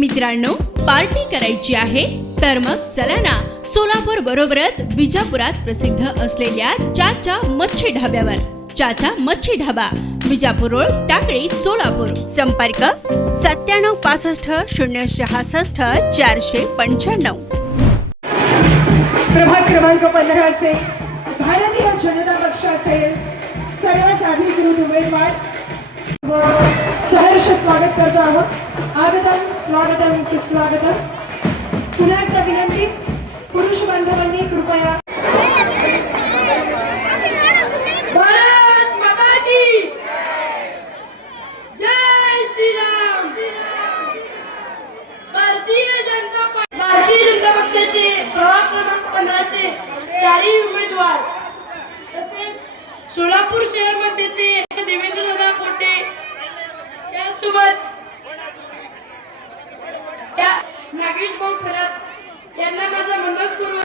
मित्रांनो, पार्टी करायची आहे तर मग चला ना, सोलापूर बरोबरच विजापुरात प्रसिद्ध असलेल्या चाचा मच्छी ढाब्यावर. चाचा मच्छी ढाबा, विजापूर रोड, टाकळी, सोलापूर. संपर्क 9765 066 495. प्रभाग क्रमांक 15 चे भारतीय जनता पक्षाचे सर्वात अधिकृत उमेदवार व सहर्ष स्वागत करतो आहोत. आगतम स्वागतम सुस्वागतम. पुन्हा एकदा विनंती, पुरुष बांधवांनी कृपया भारत माता की जय श्रीराम. भारतीय जनता पक्षाचे प्रभाग क्रमांक 15 चे चारही उमेदवार तसेच सोलापूर शहर मध्येचे देवेंद्र दादा कोटे त्यासोबत नागेश भाऊ खरात यांना माझा मनपूर्वक